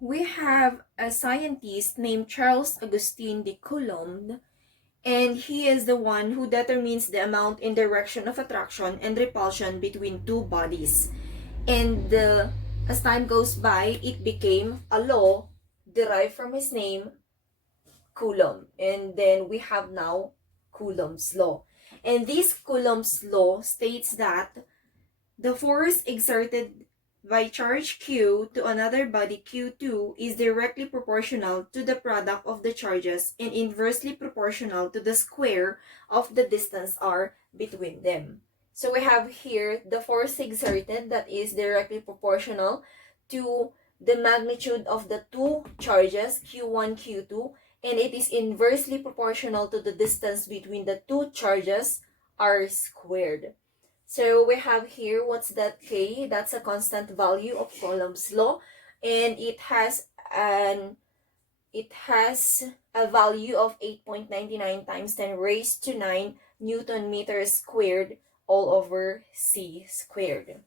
We have a scientist named Charles Augustin de Coulomb, and he is the one who determines the amount and direction of attraction and repulsion between two bodies. And as time goes by, it became a law derived from his name, Coulomb. And then we have now Coulomb's law. And this Coulomb's law states that the force exerted by charge Q to another body Q2 is directly proportional to the product of the charges and inversely proportional to the square of the distance r between them. So we have here the force exerted that is directly proportional to the magnitude of the two charges Q1, Q2, and it is inversely proportional to the distance between the two charges r squared. So we have here, what's that K? That's a constant value of Coulomb's law, and it has a value of 8.99 times 10 raised to 9 Newton meters squared all over C squared.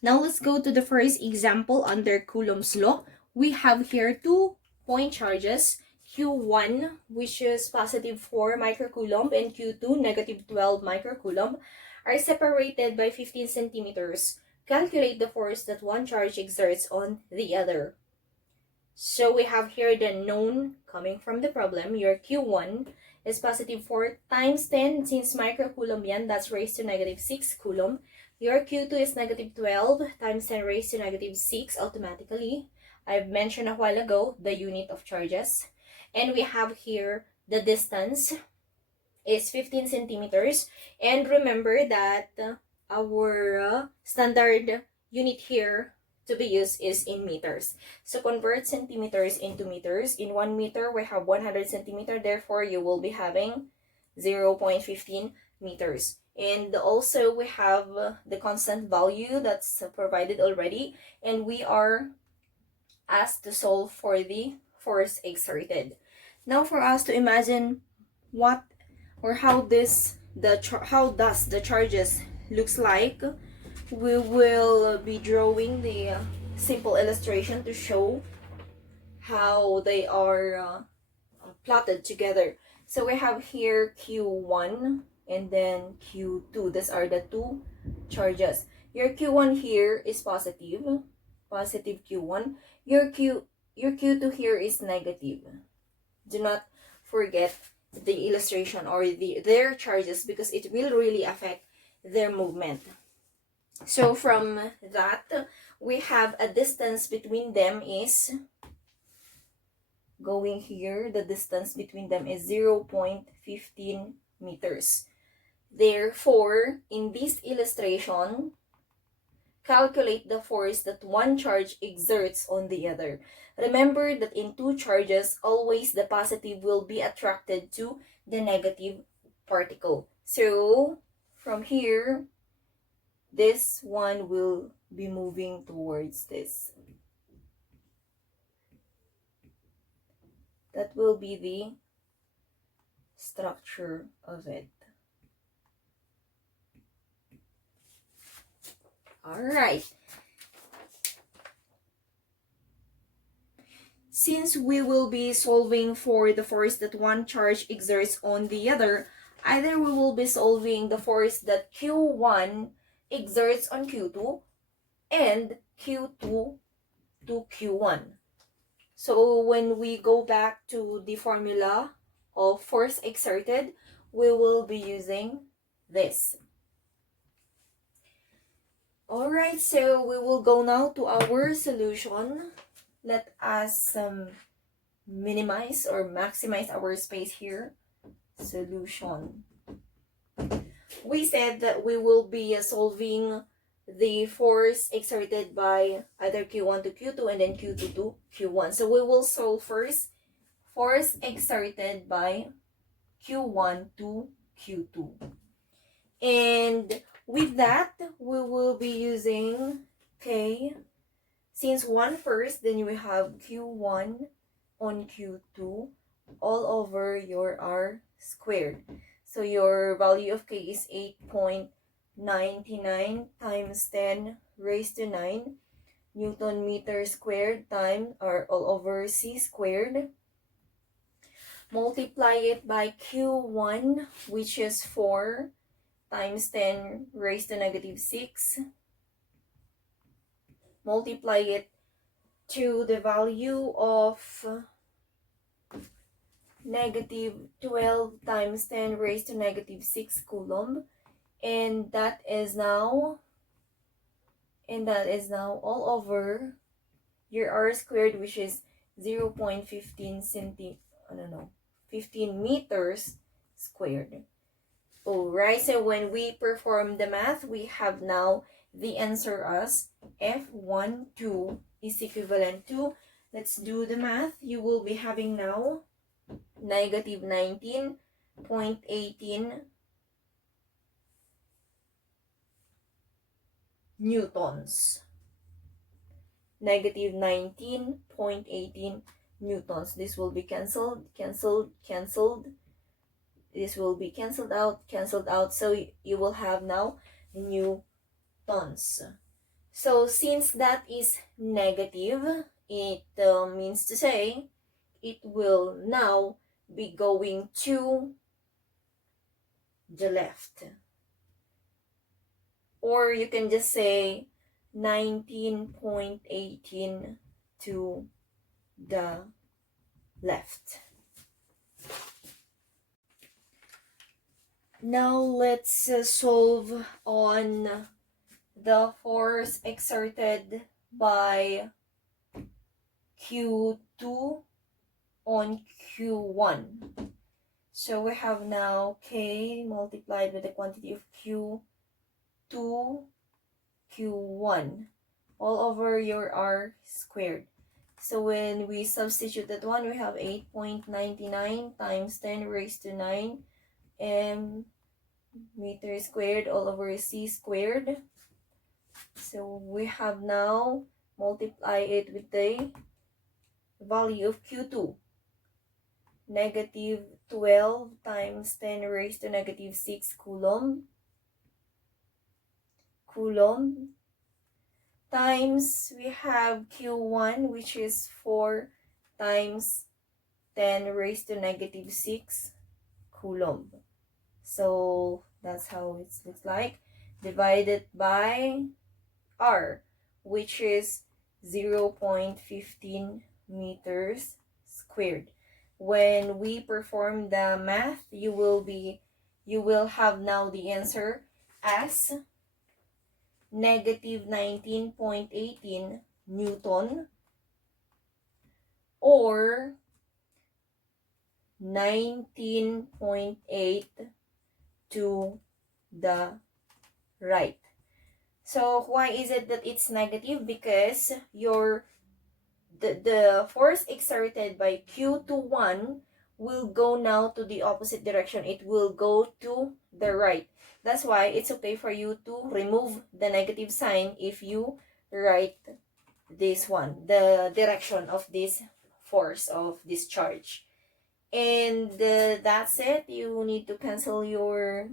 Now let's go to the first example under Coulomb's law. We have here 2 point charges, Q1, which is positive 4 microcoulomb, and Q2, negative 12 microcoulomb, are separated by 15 centimeters. Calculate the force that one charge exerts on the other. So we have here the known coming from the problem. Your Q1 is positive 4 times 10, since microcoulomb yan, that's raised to negative 6 coulomb. Your Q2 is negative 12 times 10 raised to negative 6 automatically. I've mentioned a while ago the unit of charges. And we have here the distance is 15 centimeters. And remember that our standard unit here to be used is in meters. So convert centimeters into meters. In 1 meter, we have 100 centimeter. Therefore, you will be having 0.15 meters. And also, we have the constant value that's provided already. And we are asked to solve for the force exerted. Now, for us to imagine what or how does the charges looks like, we will be drawing the simple illustration to show how they are plotted together. So we have here Q1 and then Q2. These are the two charges. Your Q1 here is positive Q1. Your Q2 here is negative. Do not forget the illustration or their charges, because it will really affect their movement. So from that, we have a distance between them is going here. The distance between them is 0.15 meters. Therefore, in this illustration, calculate the force that one charge exerts on the other. Remember that in two charges, always the positive will be attracted to the negative particle. So, from here, this one will be moving towards this. That will be the structure of it. Alright. Since we will be solving for the force that one charge exerts on the other, either we will be solving the force that Q1 exerts on Q2 and Q2 to Q1. So when we go back to the formula of force exerted, we will be using this. Alright, so we will go now to our solution. Let us minimize or maximize our space here. Solution. We said that we will be solving the force exerted by either Q1 to Q2 and then Q2 to Q1. So we will solve first force exerted by Q1 to Q2. And with that, we will be using K. Since 1 first, then we have Q1 on Q2 all over your R squared. So your value of K is 8.99 times 10 raised to 9 Newton meter squared times, or all over C squared. Multiply it by Q1, which is 4 times 10 raised to negative 6. Multiply it to the value of negative 12 times 10 raised to negative 6 Coulomb. And that is now all over your R squared, which is 0.15 15 meters squared. Alright, so when we perform the math, we have now the answer as F12 is equivalent to, let's do the math, you will be having now negative 19.18 newtons. Negative 19.18 newtons. This will be cancelled. This will be cancelled out. So you will have now newtons. So since that is negative, it means to say it will now be going to the left. Or you can just say 19.18 to the left. Now let's solve on the force exerted by Q2 on Q1. So we have now K multiplied with the quantity of Q2 Q1 all over your R squared. So when we substitute that one, we have 8.99 times 10 raised to 9 m meter squared all over C squared. So we have now multiply it with the value of Q2. Negative 12 times 10 raised to negative 6 Coulomb. Times we have Q1, which is 4 times 10 raised to negative 6 Coulomb. So that's how it looks like. Divided by R, which is 0.15 meters squared. When we perform the math, you will have now the answer as negative 19.18 Newton or 19.8 to the right. So why is it that it's negative? Because the force exerted by Q21 will go now to the opposite direction. It will go to the right. That's why it's okay for you to remove the negative sign if you write this one, the direction of this force of this charge. And that's it. You need to cancel your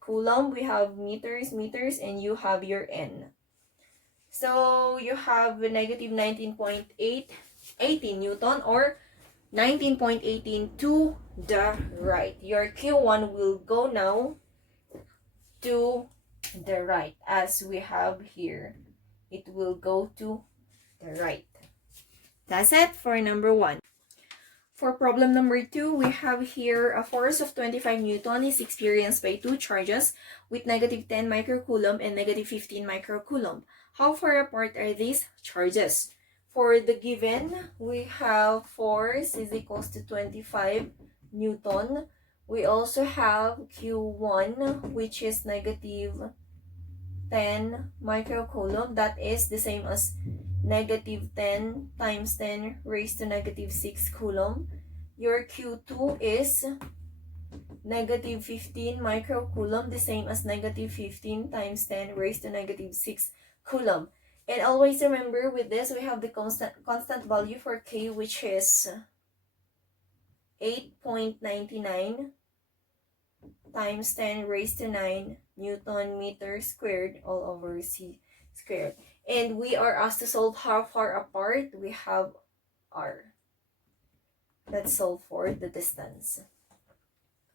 Coulomb. We have meters, and you have your N. So you have negative 19.18 Newton or 19.18 to the right. Your Q1 will go now to the right as we have here. It will go to the right. That's it for number 1. For problem number 2, we have here a force of 25 Newton is experienced by two charges with negative 10 microcoulomb and negative 15 microcoulomb. How far apart are these charges? For the given, we have force is equals to 25 Newton. We also have Q1, which is negative 10 microcoulomb. That is the same as negative 10 times 10 raised to negative 6 Coulomb. Your Q2 is negative 15 microcoulomb, the same as negative 15 times 10 raised to negative 6 Coulomb. And always remember with this, we have the constant value for K, which is 8.99 times 10 raised to 9 Newton meter squared all over C squared. And we are asked to solve how far apart we have R. Let's solve for the distance.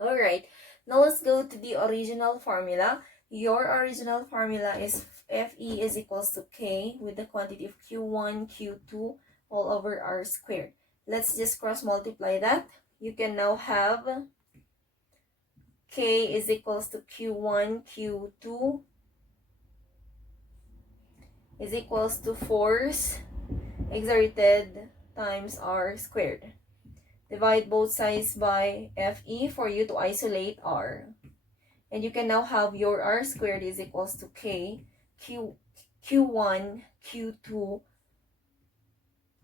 Alright, now let's go to the original formula. Your original formula is FE is equals to K with the quantity of Q1, Q2 all over R squared. Let's just cross multiply that. You can now have K is equals to Q1, Q2 is equals to force exerted times R squared. Divide both sides by FE for you to isolate R. And you can now have your R squared is equals to K, Q1, Q2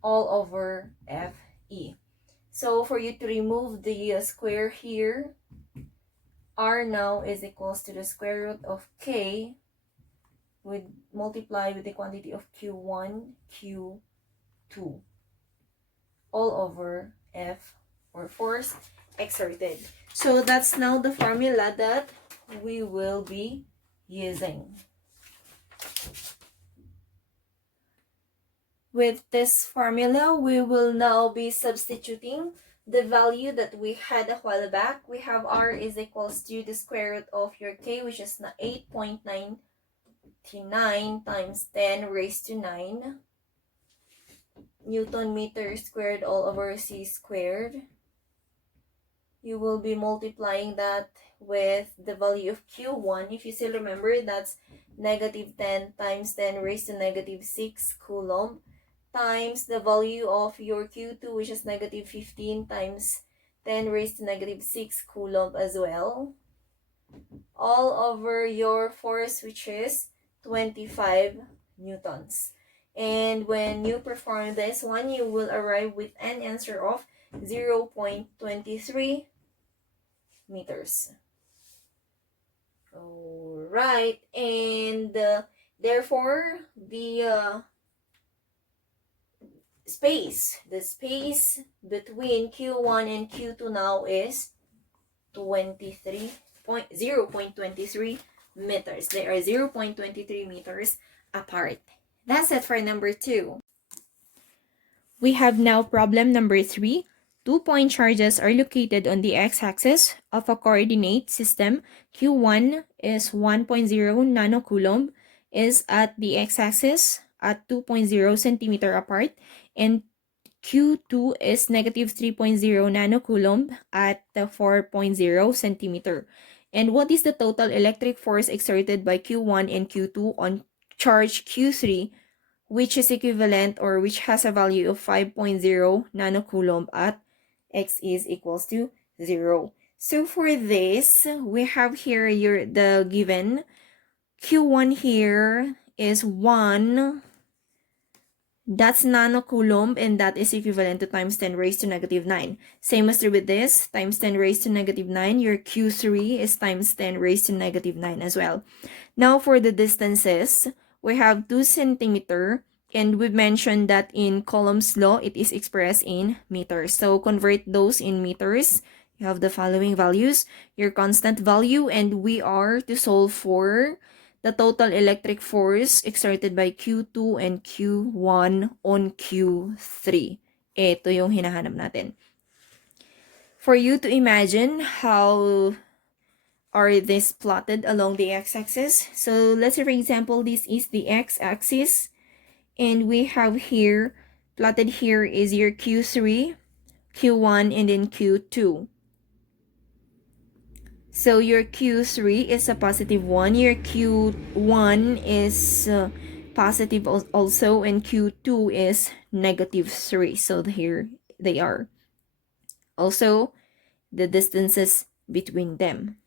all over FE. So for you to remove the square here, R now is equals to the square root of K with multiply with the quantity of Q1, Q2 all over F or force exerted. So that's now the formula that we will be using. With this formula, we will now be substituting the value that we had a while back. We have R is equals to the square root of your K, which is 8.99 times 10 raised to 9 Newton meter squared all over C squared. You will be multiplying that with the value of Q1. If you still remember, that's negative 10 times 10 raised to negative 6 Coulomb times the value of your Q2, which is negative 15 times 10 raised to negative 6 Coulomb as well. All over your force, which is 25 newtons. And when you perform this one, you will arrive with an answer of 0.23 meters. Alright, and therefore the space between Q1 and Q2 now is 0.23 meters. They are 0.23 meters apart. That's it for number 2. We have now problem number 3. 2-point charges are located on the x-axis of a coordinate system. Q1 is 1.0 nanocoulomb is at the x-axis at 2.0 centimeter apart, and Q2 is negative 3.0 nanocoulomb at 4.0 centimeter. And what is the total electric force exerted by Q1 and Q2 on charge Q3, which is equivalent or which has a value of 5.0 nanocoulomb at x is equals to 0. So for this, we have here the given Q1 here is 1. That's nanocoulomb, and that is equivalent to times 10 raised to negative 9. Same as with this, times 10 raised to negative 9. Your Q3 is times 10 raised to negative 9 as well. Now for the distances, we have 2 centimeter, and we mentioned that in Coulomb's law, it is expressed in meters. So convert those in meters. You have the following values, your constant value, and we are to solve for the total electric force exerted by Q2 and Q1 on Q3. Ito yung hinahanap natin. For you to imagine how are these plotted along the x-axis. So let's say, for example, this is the x-axis, and we have here, plotted here is your Q3, Q1, and then Q2. So your Q3 is a positive 1, your Q1 is positive also, and Q2 is negative 3. So here they are. Also, the distances between them.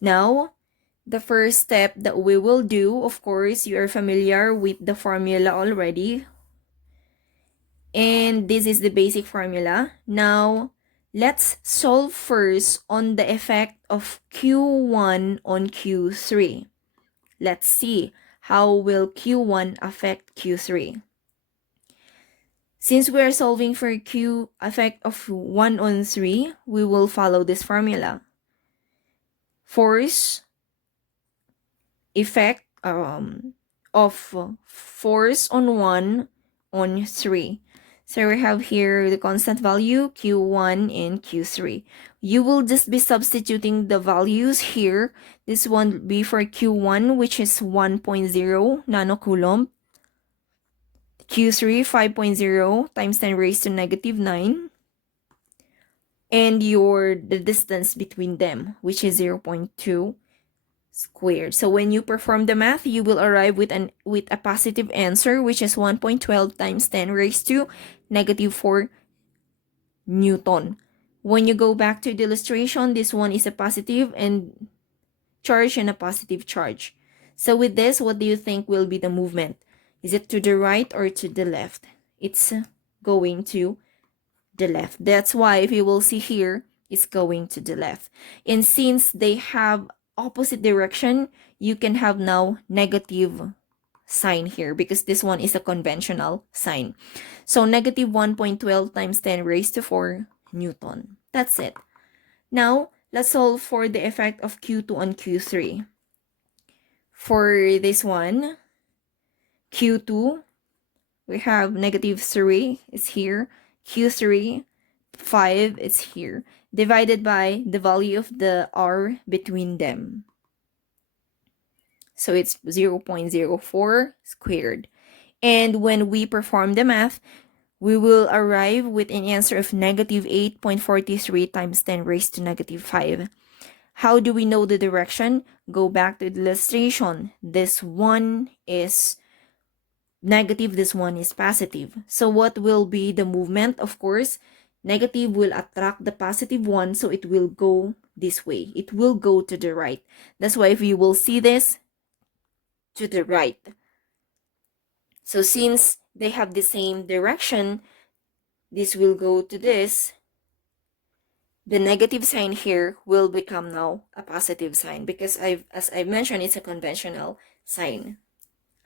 Now, the first step that we will do, of course, you are familiar with the formula already. And this is the basic formula. Now, let's solve first on the effect of Q1 on Q3. Let's see how will Q1 affect Q3. Since we are solving for Q effect of 1 on 3, we will follow this formula. Force effect of force on 1 on 3. So we have here the constant value Q1 and Q3. You will just be substituting the values here. This one will be for Q1, which is 1.0 nanocoulomb. Q3, 5.0 times 10 raised to negative 9. And the distance between them, which is 0.2 squared. So when you perform the math, you will arrive with a positive answer, which is 1.12 times 10 raised to negative 4 Newton. When you go back to the illustration, this one is a positive and charge and a positive charge. So with this, what do you think will be the movement? Is it to the right or to the left? It's going to the left. That's why if you will see here, it's going to the left. And since they have opposite direction, you can have now negative sign here because this one is a conventional sign. So negative 1.12 times 10 raised to 4 Newton. That's it. Now, let's solve for the effect of Q2 on Q3. For this one, Q2, we have negative 3 is here. Q3, 5 is here. Divided by the value of the R between them. So it's 0.04 squared. And when we perform the math, we will arrive with an answer of negative 8.43 times 10 raised to negative 5. How do we know the direction? Go back to the illustration. This one is negative, this one is positive. So what will be the movement? Of course, negative will attract the positive one, so it will go this way. It will go to the right. That's why if you will see this, to the right. So since they have the same direction, this will go to this. The negative sign here will become now a positive sign because as I mentioned, it's a conventional sign.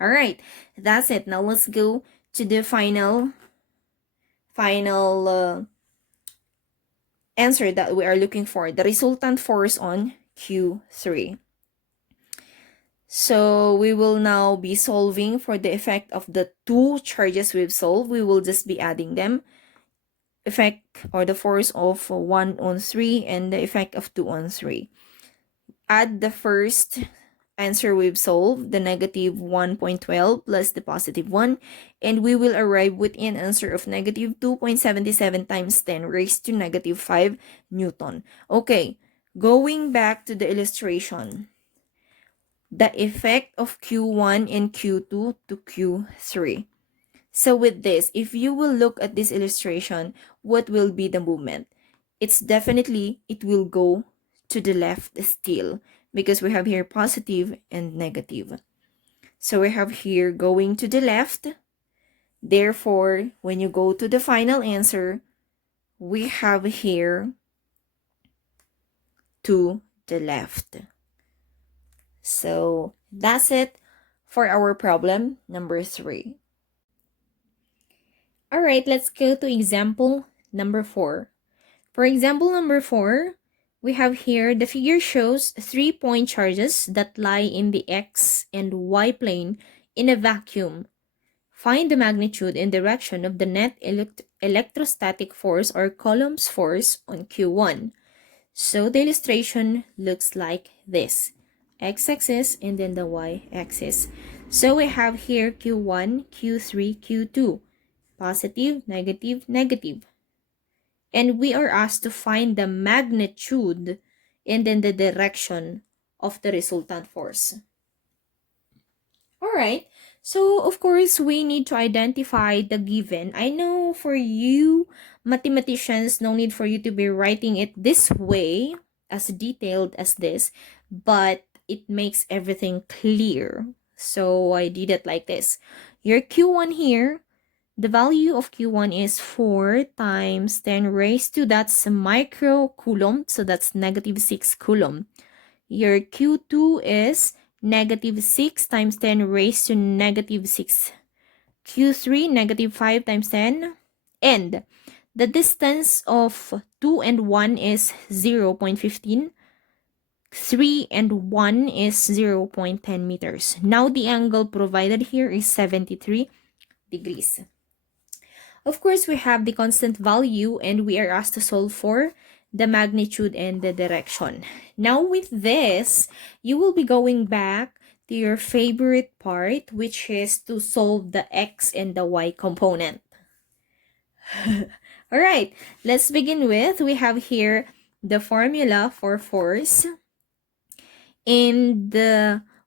All right, that's it. Now let's go to the final answer that we are looking for, the resultant force on Q3. So we will now be solving for the effect of the two charges we've solved. We will just be adding them. Effect or the force of 1 on 3 and the effect of 2 on 3. Add the first answer we've solved, the negative 1.12 plus the positive 1, and we will arrive with an answer of negative 2.77 times 10 raised to negative 5 Newton. Okay, going back to the illustration, the effect of Q1 and Q2 to Q3. So with this, if you will look at this illustration, what will be the movement? It's definitely, it will go to the left still because we have here positive and negative. So we have here going to the left. Therefore, when you go to the final answer, we have here to the left. So that's it for our problem number 3. All right, let's go to example number 4. For example number 4, we have here the figure shows 3 point charges that lie in the x and y plane in a vacuum. Find the magnitude and direction of the net electrostatic force or Coulomb's force on Q1. So the illustration looks like this. X-axis and then the y-axis. So we have here Q1, Q3, Q2. Positive, negative, negative. And we are asked to find the magnitude and then the direction of the resultant force. Alright, so of course we need to identify the given. I know for you mathematicians, no need for you to be writing it this way, as detailed as this, but it makes everything clear. So I did it like this. Your Q1 here, the value of Q1 is 4 times 10 raised to, that's microcoulomb, so that's negative 6 coulomb. Your Q2 is negative 6 times 10 raised to negative 6. Q3, negative 5 times 10. And the distance of 2 and 1 is 0.15. 3 and 1 is 0.10 meters. Now the angle provided here is 73 degrees. Of course, we have the constant value and we are asked to solve for the magnitude and the direction. Now with this, you will be going back to your favorite part, which is to solve the x and the y component. All right, let's begin with, we have here the formula for force. And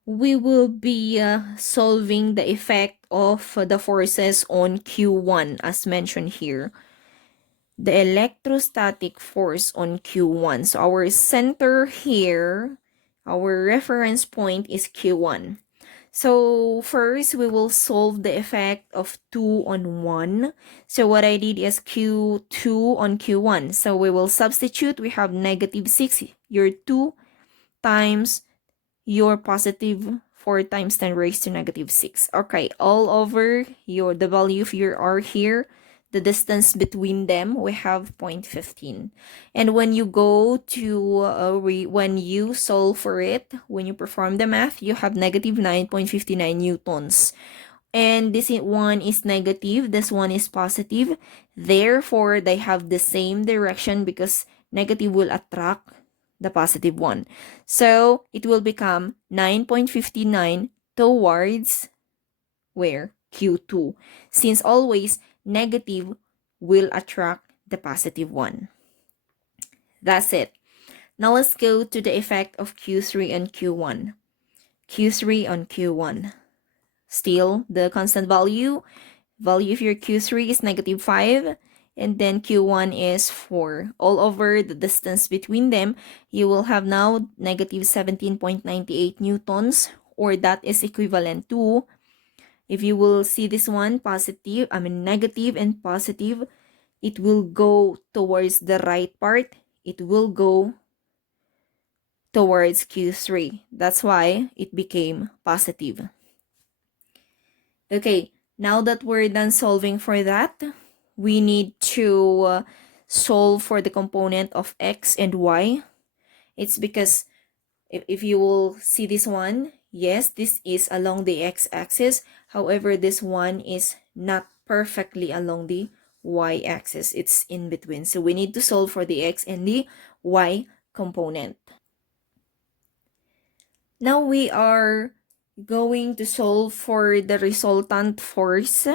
we will be solving the effect of the forces on Q1 as mentioned here. The electrostatic force on Q1. So our center here, our reference point is Q1. So first, we will solve the effect of 2 on 1. So what I did is Q2 on Q1. So we will substitute. We have -6. Your 2 times your positive 4 times 10 raised to -6. Okay, all over the value of your R here, the distance between them, we have 0.15. And when you go to, when you solve for it, when you perform the math, you have -9.59 newtons. And this one is negative, this one is positive. Therefore, they have the same direction because negative will attract the positive one. So it will become 9.59 towards where? Q2. Since always negative will attract the positive one. That's it. Now let's go to the effect of Q3 and Q1. Q3 on Q1. Still the constant value. Value of your Q3 is -5. And then Q1 is 4. All over the distance between them, you will have now -17.98 newtons, or that is equivalent to, if you will see this one, negative and positive, it will go towards the right part. It will go towards Q3. That's why it became positive. Okay, now that we're done solving for that, we need to solve for the component of x and y. It's because if you will see this one, yes, this is along the x-axis. However, this one is not perfectly along the y-axis. It's in between. So we need to solve for the x and the y component. Now we are going to solve for the resultant force.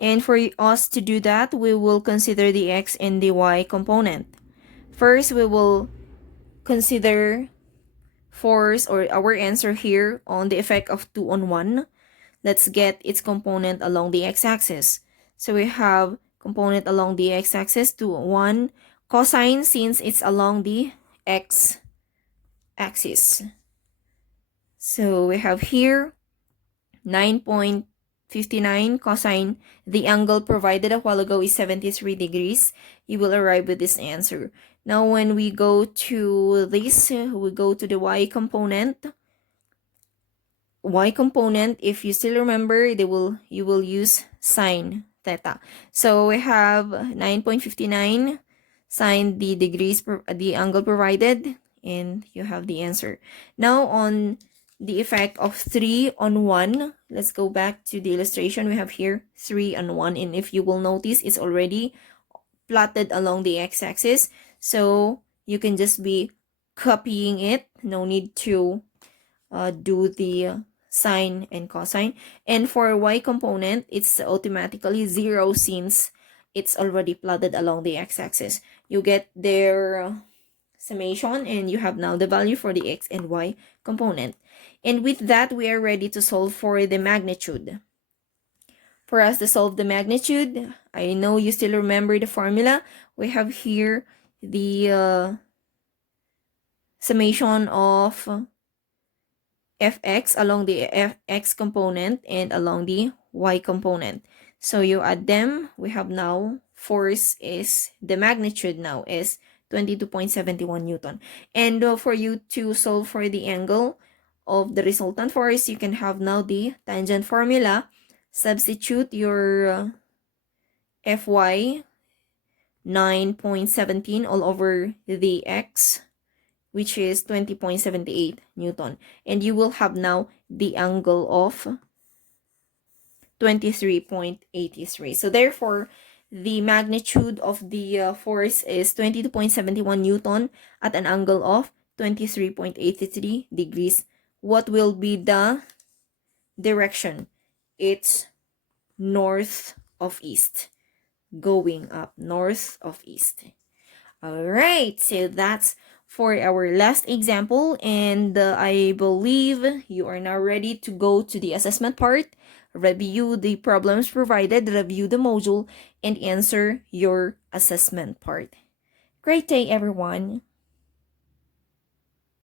And for us to do that, we will consider the x and the y component. First, we will consider force, or our answer here, on the effect of 2 on 1. Let's get its component along the x-axis. So we have component along the x-axis, 2 on 1. Cosine, since it's along the x-axis. So we have here 9.59 cosine. The angle provided a while ago is 73 degrees. You will arrive with this answer. Now when we go to this, we go to the y component. Y component, if you still remember, you will use sine theta. So we have 9.59 sine the degrees, the angle provided, and you have the answer. Now on the effect of 3 on 1, let's go back to the illustration. We have here 3 on 1, and if you will notice, it's already plotted along the x-axis. So you can just be copying it. No need to do the sine and cosine. And for y component, it's automatically 0 since it's already plotted along the x-axis. You get their summation, and you have now the value for the x and y component. And with that, we are ready to solve for the magnitude. For us to solve the magnitude, I know you still remember the formula. We have here the summation of fx along the x component and along the y component. So you add them, we have now force is, the magnitude now is 22.71 Newton. And for you to solve for the angle of the resultant force, you can have now the tangent formula. Substitute your Fy 9.17 all over the x which is 20.78 Newton. And you will have now the angle of 23.83. So therefore, the magnitude of the force is 22.71 Newton at an angle of 23.83 degrees. What will be the direction? It's north of east. Going up, north of east. Alright, so that's for our last example, and I believe you are now ready to go to the assessment part, review the problems provided, review the module, and answer your assessment part. Great day, everyone!